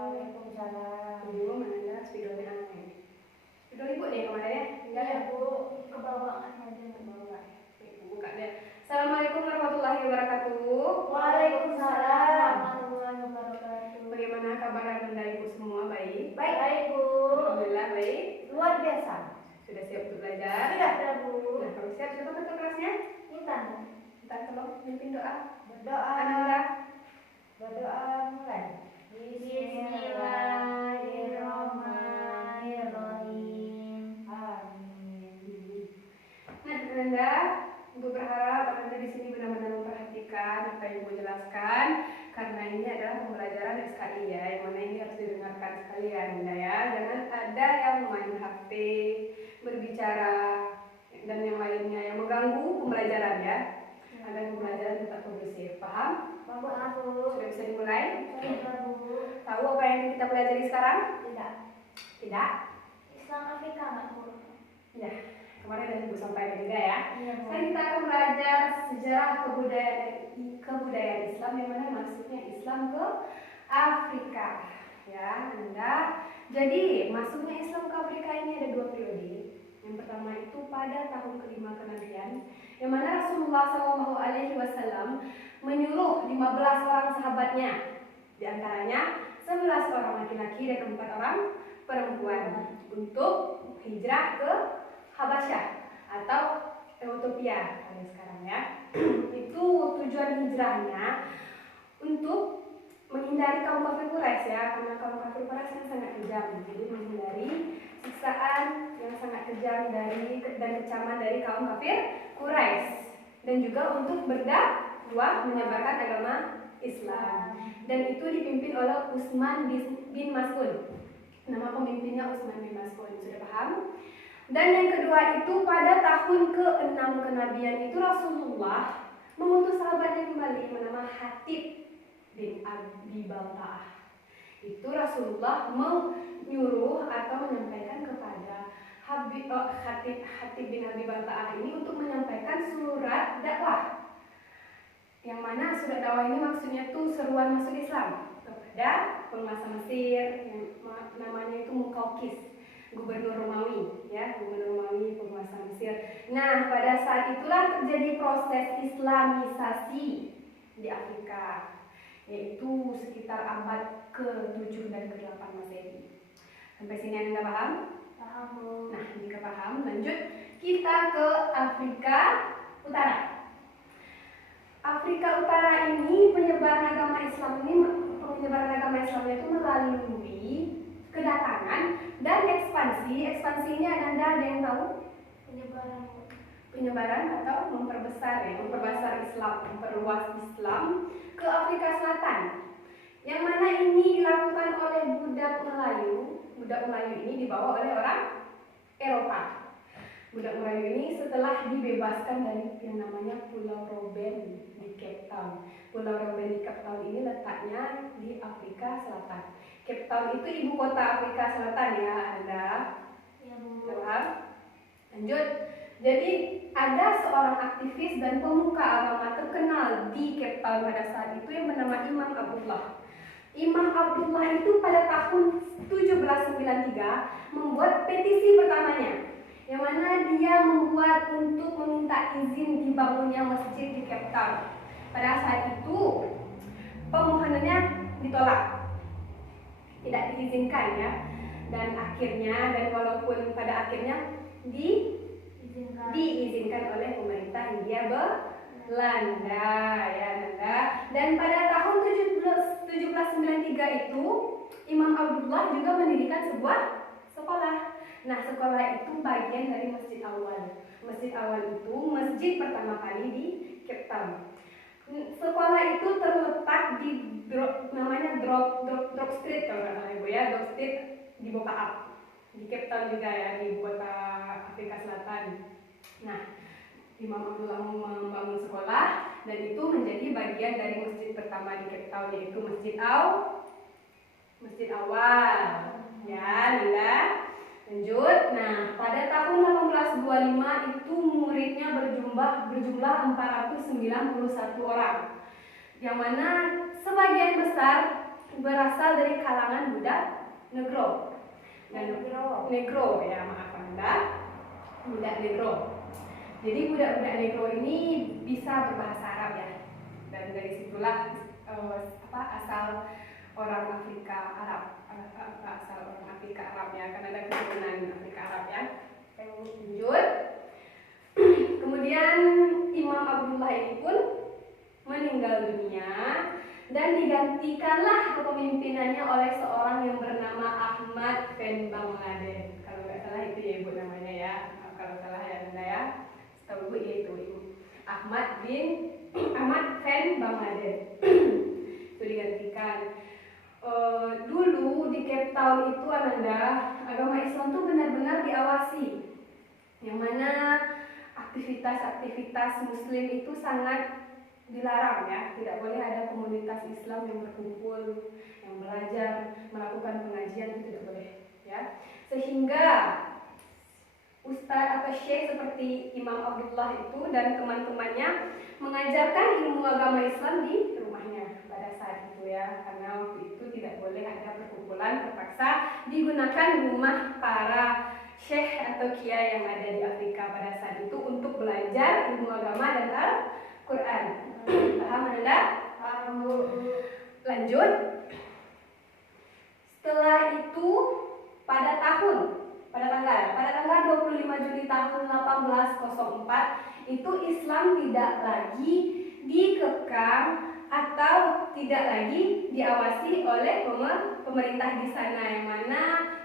Waalaikumsalam. Dulu mana spidolnya aneh. Spidol ibu deh kemarin ya? Enggak ya? Bu, ke bawah aja. Ke bawah. Ibu buka deh. Assalamualaikum warahmatullahi wabarakatuh. Waalaikumsalam warahmatullahi wabarakatuh. Bagaimana kabar Anda ibu semua? Baik? Baik, Bu. Alhamdulillah baik. Luar biasa. Sudah siap untuk belajar? Sudah, Bu. Nah, kalau siap sudah masuk kelasnya? Kita Kita tolong pimpin doa. berdoa. Anda Berdoa mulai. Bismillahirrahmanirrahim. Amin. Nah, Anda untuk berharap Anda di sini benar-benar memperhatikan apa yang Ibu jelaskan, karena ini adalah pembelajaran SKI ya, yang mana ini harus didengarkan sekalian Anda ya. Jangan ada yang main HP, berbicara dan yang lainnya yang mengganggu pembelajaran ya. Agar pembelajaran tetap kondusif. Paham? Bu. Sudah bisa dimulai? Sudah, Bu. Tahu apa yang kita pelajari sekarang? Tidak. Tidak? Islam Afrika nggak, Bu? Ya, kemarin sudah Ibu sampaikan juga ya. Iya, Bu. Sekarang kita akan belajar sejarah kebudayaan Islam, yang mana maksudnya Islam ke Afrika ya Anda. Jadi masuknya Islam ke Afrika ini ada dua periode. Yang pertama itu pada tahun ke-5 kenabian, yang mana Rasulullah SAW menyuruh 15 orang sahabatnya, di antaranya 11 orang laki-laki dan 4 orang perempuan, untuk hijrah ke Habasyah atau Ethiopia pada sekarang ya. Itu tujuan hijrahnya untuk menghindari kaum kafir Quraisy ya, karena kaum kafir Quraisy yang sangat kejam, jadi menghindari siksaan yang sangat kejam dan kecaman dari kaum kafir Quraisy, dan juga untuk berdakwah menyebarkan agama Islam. Dan itu dipimpin oleh Utsman bin Mas'ud. Nama pemimpinnya Utsman bin Mas'ud, sudah paham? Dan yang kedua itu pada tahun ke-6 kenabian itu Rasulullah mengutus sahabatnya kembali bernama Hatib bin Abi Balta'ah. Itu Rasulullah menyuruh atau menyampaikan kepada Hatib bin Abi Balta'ah ini untuk menyampaikan surat dakwah, yang mana surat dakwah ini maksudnya tuh seruan masuk Islam kepada penguasa Mesir yang namanya itu Mukaukis, gubernur Romawi ya, gubernur Romawi penguasa Mesir. Nah, pada saat itulah terjadi proses Islamisasi di Afrika, yaitu sekitar abad ke-7 dan ke-8 Masehi. Sampai sini Anda paham? Paham, Bu. Nah, jika paham, lanjut kita ke Afrika Utara. Afrika Utara ini penyebaran agama Islamnya itu melalui kedatangan dan ekspansi. Ekspansi ini ada yang tahu? Penyebaran atau memperbesar ya, memperbesar Islam, memperluas Islam ke Afrika Selatan. Yang mana ini dilakukan oleh budak Melayu. Budak Melayu ini dibawa oleh orang Eropa. Budak Melayu ini setelah dibebaskan dari yang namanya Pulau Robben di Cape Town. Pulau Robben di Cape Town ini letaknya di Afrika Selatan. Cape Town itu ibu kota Afrika Selatan ya Anda. Ya, Bu. Paham? Lanjut. Jadi ada seorang aktivis dan pemuka agama terkenal di Cape Town pada saat itu yang bernama Imam Abdullah. Imam Abdullah itu pada tahun 1793 membuat petisi pertamanya, yang mana dia membuat untuk meminta izin dibangunnya masjid di Cape Town. Pada saat itu permohonannya ditolak, tidak diizinkan ya, dan walaupun pada akhirnya diizinkan oleh pemerintah Hindia Belanda ya Nanda. Dan pada tahun 1793 itu Imam Abdullah juga mendirikan sebuah sekolah. Nah, sekolah itu bagian dari Masjid Awal. Masjid Awal itu masjid pertama kali di Cape Town. Sekolah itu terletak di namanya Drop Street kalau nggak salah Ibu ya, Drop Street di Bokaap, di Cape Town juga ya, di ibu kota Afrika Selatan. Nah, Imam Abdullah membangun sekolah dan itu menjadi bagian dari masjid pertama di Cape Town, yaitu Masjid Awal. Ya, Nanda. Lanjut. Nah, pada tahun 1825 itu muridnya berjumlah 491 orang. Yang mana sebagian besar berasal dari kalangan budak negro. Negro ya, maaf Anda, budak negro. Jadi budak-budak negro ini bisa berbahasa Arab ya, dan dari situlah asal orang Afrika Arab, asal orang Afrika Arab ya, kan ada keturunan Afrika Arab ya. Lanjut. Kemudian Imam Abdullah ini pun meninggal dunia dan digantikanlah kepemimpinannya oleh seorang yang bernama Ahmad bin Bangladesh. Kalau nggak salah itu ya ibu namanya ya. Kalau salah ya Anda ya. Setahu ibu ya itu Ahmad bin Bangladesh. Itu digantikan. Dulu di Cape Town itu Ananda, agama Islam tuh benar-benar diawasi. Yang mana aktivitas Muslim itu sangat dilarang ya, tidak boleh ada komunitas Islam yang berkumpul, yang belajar, melakukan pengajian itu tidak boleh ya. Sehingga ustaz atau syekh seperti Imam Abdullah itu dan teman-temannya mengajarkan ilmu agama Islam di rumahnya pada saat itu ya, karena waktu itu tidak boleh ada perkumpulan terpaksa digunakan rumah para syekh atau kiai yang ada di Afrika pada saat itu untuk belajar ilmu agama dan Al-Quran. Paham Anda? Lanjut. Setelah itu pada tanggal 25 Juli tahun 1804 itu Islam tidak lagi dikekang atau tidak lagi diawasi oleh pemerintah di sana, yang mana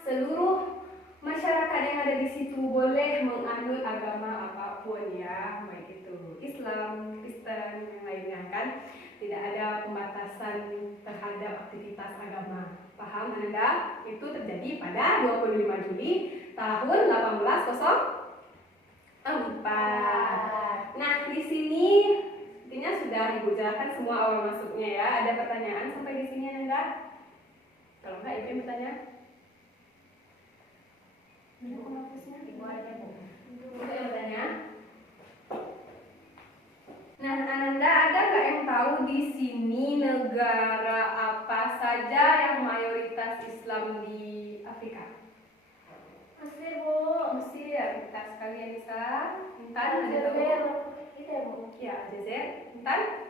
seluruh masyarakat yang ada di situ boleh menganut agama apapun ya, baik itu Islam, Kristen, yang lainnya kan. Tidak ada pembatasan terhadap aktivitas agama. Paham Anda? Itu terjadi pada 25 Juli tahun 1804. Nah, di sini intinya sudah Ibu jelaskan semua awal masuknya ya. Ada pertanyaan sampai di sini Anda? Kalau enggak Ibu yang bertanya. Ibu aja Bu. Ibu yang bertanya. Nah, Ananda ada nggak yang tahu di sini negara apa saja yang mayoritas Islam di Afrika? Mesir Bu. Mesir, kita sekalian bisa. Intan ada tahu? Aljazair. Kita Bu. Ya, Aljazair. Intan?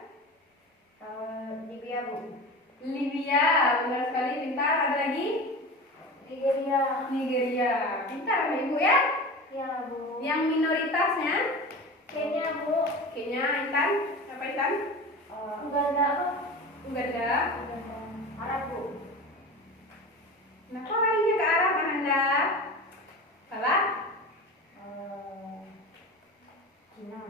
Libya Bu. Libya, benar sekali. Pintar. Ada lagi? Nigeria. Pintar sama Ibu ya? Ya Bu. Yang minoritasnya? Kenya Bu. Kenya, Intan? Apa Intan? Uganda apa? Uganda. Arab Bu. Nah, kok larinya ke Arab Anda? Salah? Cina.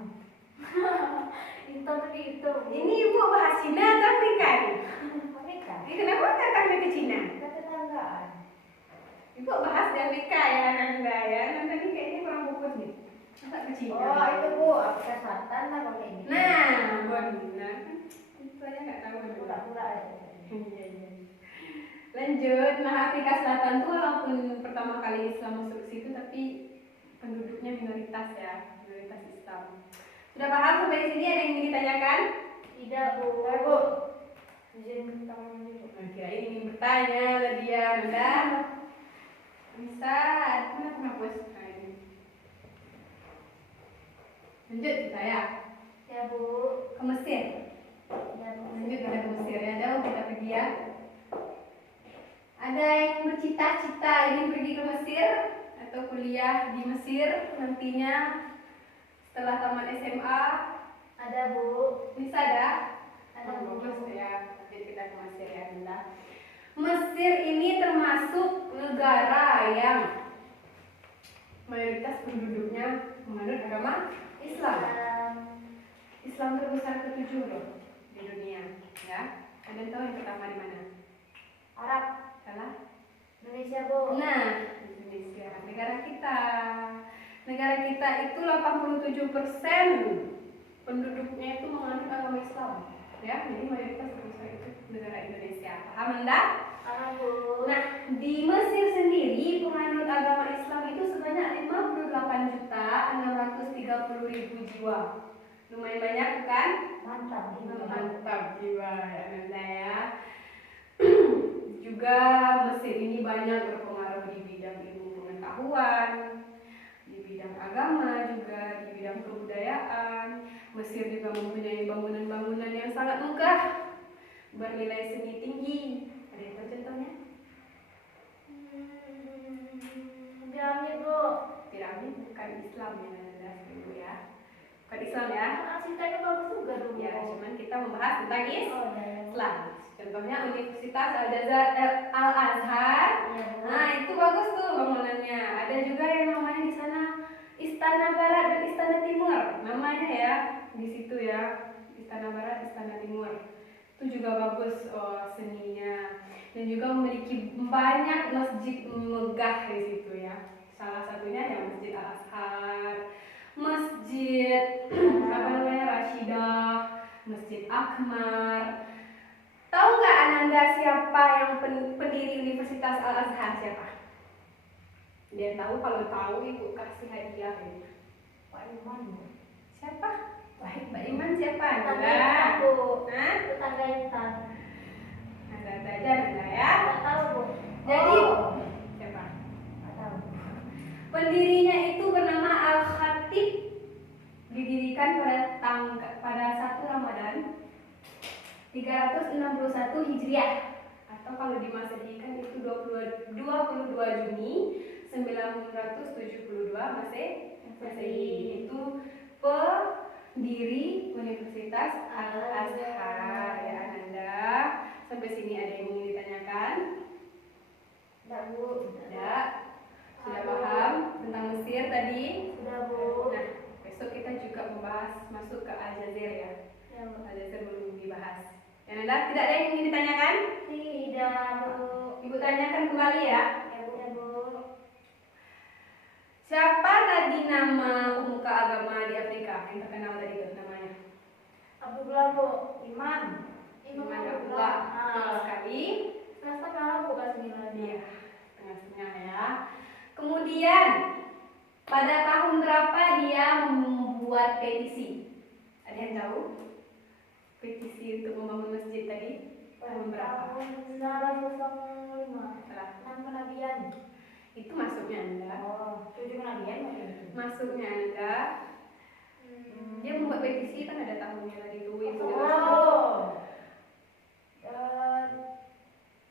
Itu tadi itu. Ini Ibu bahas Cina atau Afrika nih? Afrika. Ini kenapa datangnya ke Cina? Kita tetanggaan. Ibu bahas di Afrika ya Anda ya. Anda ini kayaknya kurang fokus nih. Masa ke Cina? Oh itu Bu, Afrika Selatan lah kalau ini. Nah, benar. Itu aja nggak tahu. Pura-pura aja. Iya. Lanjut, nah Afrika Selatan tuh walaupun pertama kali Islam masuk ke situ, tapi penduduknya minoritas ya, minoritas Islam. Sudah paham sampai di sini? Ada yang ingin ditanyakan? Tidak Bu. Bu. Izin tangan dulu. Nah, kirain ingin bertanya tadi ya, Anda. Bisa, mana bos? Nah, ini. Lanjut saya Ya Bu. ke Mesir. Ya Bu. Lanjut kita ke Mesir ya, jauh kita pergi ya. Ada yang bercita-cita ingin pergi ke Mesir atau kuliah di Mesir nantinya setelah tamat SMA? Ada Bu. Bisa ada? Ada Bu. Bagus ya. Jadi kita ke Mesir ya, Bunda. Mesir ini termasuk negara yang mayoritas penduduknya menganut agama Islam. Islam terbesar ke-7 loh di dunia, ya. Ada yang tahu yang pertama di mana? Arab. Salah? Indonesia Bu. Nah, Indonesia, negara kita. Negara kita itu 87% penduduknya itu menganut agama Islam, ya. Jadi mayoritas terbesar itu negara Indonesia. Paham Anda? Paham Bu. Nah, di Mesir sendiri penganut agama Islam itu sebanyak 58.630.000 jiwa. Lumayan banyak kan? Mantap. Mantap jiwa ya Anda ya. Juga Mesir ini banyak berpengaruh di bidang ilmu pengetahuan, di bidang agama juga, di bidang kebudayaan. Mesir juga mempunyai bangunan-bangunan yang sangat megah, bernilai seni tinggi. Ada yang tahu contohnya? Piramid, Bu. Piramid bukan Islam ya, Nanda, dulu ya. Bukan Islam ya. Arsiteknya bagus juga dulu. Ya, cuman kita membahas tentang Oh, Islam. ya. Contohnya Universitas Al-Azhar. Iya, Bu. Nah, itu bagus tuh bangunannya. Ada juga yang namanya di sana Istana Barat dan Istana Timur. Namanya ya, di situ ya. Istana Barat, Istana Timur. Itu juga bagus seninya. Dan juga memiliki banyak masjid megah di situ ya. Salah satunya ya Masjid Al-Azhar, Masjid apa namanya Rashidah, Masjid Akbar. Tahu nggak Ananda siapa yang pendiri Universitas Al-Azhar siapa? Dia tahu, kalau tahu ibu kasih hadiah ini. Pak Iman. Siapa? Pak Iman siapa? Tetangga Nanda. Intan, Bu. Hah? Tetangga Intan. Nanda aja Nanda ya. Nggak tahu, Bu. Jadi Oh. siapa? Nggak tahu. Pendirinya itu bernama Al-Khatib. Didirikan pada 1 Ramadan 361 Hijriah, atau kalau dimasehikan itu 22 Juni 972 Masehi. Itu pendiri Universitas Al-Azhar ya Ananda. Sampai sini ada yang ingin ditanyakan? Nggak, Bu. Tidak. Sudah paham tentang Mesir tadi? Sudah, Bu. Nah, besok kita juga membahas masuk ke Al-Jazair ya. Ya, Bu. Al-Jazair belum dibahas. Ya Nanda, tidak ada yang ingin ditanyakan? Tidak, Bu. Ibu tanyakan kembali ya. Ya, Bu. Ya, Bu. Siapa tadi nama pemuka agama di Afrika yang terkenal tadi itu namanya? Abdullah, Bu. Iman. Iman Abdullah. Betul Ah. sekali. Setengah-setengah, Bu, kasih nilai. Iya, tengah-tengah ya. Kemudian pada tahun berapa dia membuat petisi? Ada yang tahu? Petisi untuk membangun masjid tadi tahun berapa? Tahun 905. Salah. 6 kenabian. Itu masuknya Anda. Oh, 7 kenabian mungkin. Masuknya Anda. Dia membuat petisi kan ada tahunnya tadi itu. Ibu Oh.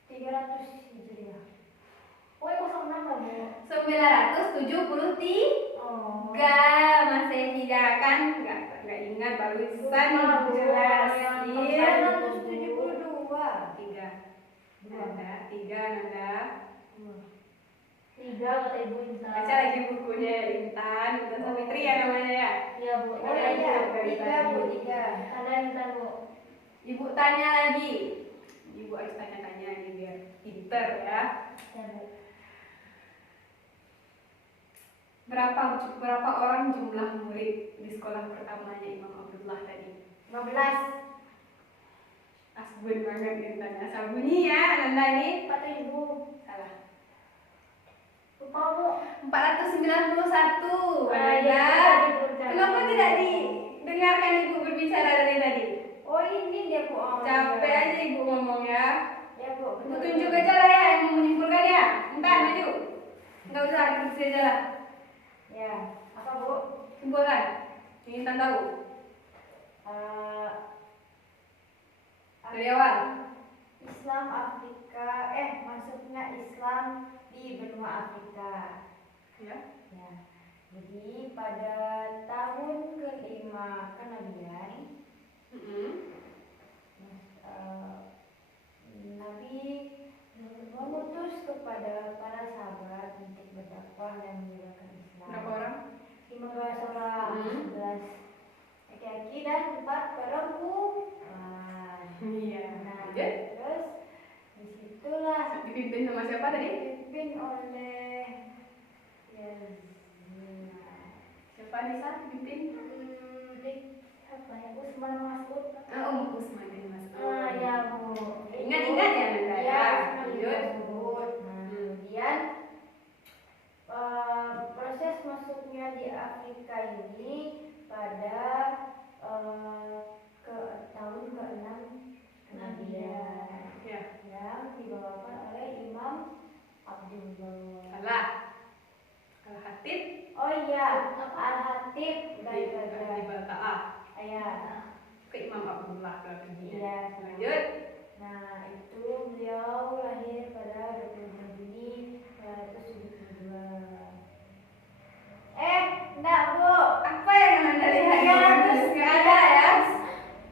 300 Hijriah. Oh, 06 lah, Bu. 973 Oh. Masehi ya kan? Nggak ingat barusan Lupa, Bu. jelasin. 972. 3 Nanda, 3 Nanda. 3 kata Ibu Intan. Baca lagi bukunya ya, Intan Savitri ya namanya ya. Iya, Bu. Oh, iya. 3, Bu. 3. Tanda Intan, Bu. Ibu tanya lagi. Ibu harus tanya-tanya ini biar pinter ya. Ya, Bu. Berapa orang jumlah murid di sekolah pertamanya Imam Abdullah tadi? 15. Asbun banget Intan. Asal bunyi ya Nanda ini. 4.000. Salah. Lupa, Bu. 491 iya, Nanda. Bu. Kenapa tidak didengarkan ibu berbicara dari tadi? Oh, ini dia, Bu. Oh, Capek iya. aja ibu ngomong ya. Ya, Bu. Ibu tunjuk aja lah ya yang mau menyimpulkan ya. Intan maju. Enggak usah dipikir aja lah. Ya. Apa, Bu? Simpulkan. Ingin Intan tahu dari awal. Islam Afrika, maksudnya Islam di benua Afrika. Ya. Ya. Jadi pada tahun ke-5 kenabian, Nabi mengutus kepada para sahabat untuk berdakwah dan menyebarkan Islam. Berapa orang? 15 orang, 11 laki-laki dan 4 perempuan. Iya. Nah, Lanjut. terus disitulah Dipimpin sama siapa tadi? dipimpin oleh Yazid. Siapa Nisa dipimpin? Apa ya? Usman Mas'ud. Usman bin Mas'ud. Ah, ya, Bu. Ingat-ingat ya Nanda ya. Ya, Lanjut. Mas'ud. Nah, kemudian proses masuknya di Afrika ini pada tahun ke-6 kenabian Ya. yang dibawakan oleh baik saja. di Baltaah Ayah. ke Imam Abdullah berarti. Iya. Lanjut. Nah, itu beliau lahir pada 25 Juni 1972. Enggak, Bu. Apa yang Anda lihat? Nggak ada ya?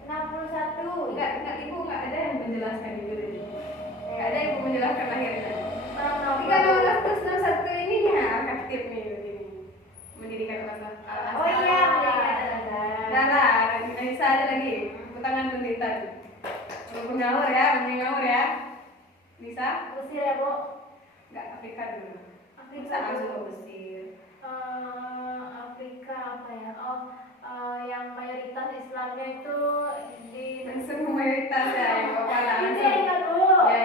61. Enggak, Ibu nggak ada yang menjelaskan itu tadi. Nggak ada yang menjelaskan lahirnya. 16. 1361 ini ya aktif nih begini. Mendirikan Al-Azhar. Oh iya, Al-Azhar. Nah lah, bisa ada lagi. Tangan tunditan. Walaupun ngawur ya. Bisa? Mesir ya, Bu. Enggak, Afrika dulu. Afrika Bisa langsung dulu. ke Mesir. Afrika apa ya? Yang mayoritas Islamnya itu di Langsung mayoritas ya, Bapak Ini langsung. ingat, Bu. Ya.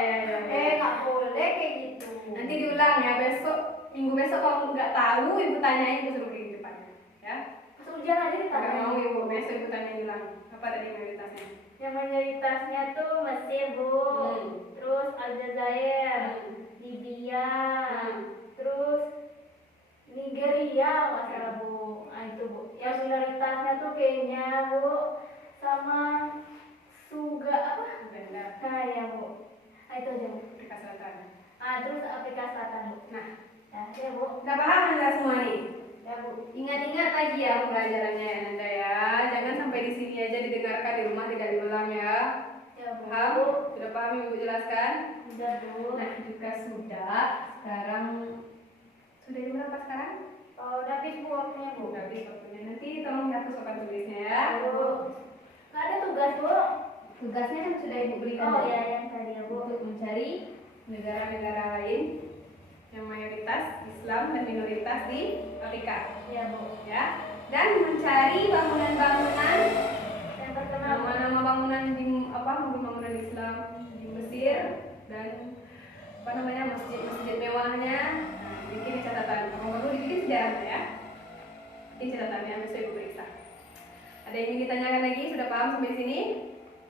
Nggak boleh kayak gitu. Nanti diulang ya besok, minggu besok kalau nggak tahu ibu tanyain ibu suruh di depannya, ya. Pas ujian aja Nggak ditanya. mau ibu besok ibu tanyain ulang apa tadi mayoritasnya. Yang mayoritasnya tuh Mesir, Bu. Terus Aljazair, Libya, terus Nigeria, masalah, Bu. Nah, itu, Bu. Yang minoritasnya tuh Kenya, Bu. Sama apa? Uganda, Nah, ya, Bu. Nah, itu aja, Bu. Afrika Selatan. Terus Afrika Selatan, Bu. Nah, Ya, Bu. udah paham anda semua nih? Ya, Bu. Ingat-ingat lagi ya pembelajarannya ya Anda ya. Jangan sampai di sini aja didengarkan, di rumah tidak diulang ya. Ya, Bu. Paham? Sudah paham ibu jelaskan? Udah, Bu. Nah, jika sudah, sekarang sudah jam berapa sekarang? Udah habis, Bu, waktunya, Bu. Udah habis waktunya. Nanti tolong dihapus papan tulisnya ya. Bu. Nggak ada tugas, Bu. Tugasnya kan sudah ibu berikan Oh, tadi. ya, yang tadi ya, Bu. Untuk mencari negara-negara lain yang mayoritas Islam dan minoritas di Afrika, Ya, Bu. ya. Dan mencari bangunan-bangunan, Yang terkenal, Bu. nama-nama bangunan di bangunan Islam di Mesir dan masjid-masjid mewahnya. Nah, bikin catatan. Kalau perlu dibikin sejarah ya. Bikin catatannya besok ibu periksa. Ada yang ingin ditanyakan lagi? Sudah paham sampai sini?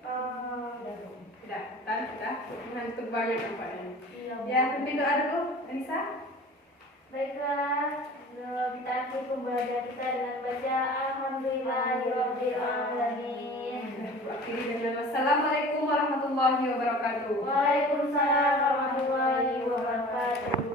Udah, Bu. Sudah. Ngantuk banget nampaknya. Iya, Bu. Ya, pimpin doa dulu, Anissa. Baiklah, kita akhiri pembelajaran kita dengan baca Alhamdulillahirabbil alamin. Akhiri dengan wassalamualaikum warahmatullahi wabarakatuh. Waalaikumsalam warahmatullahi wabarakatuh.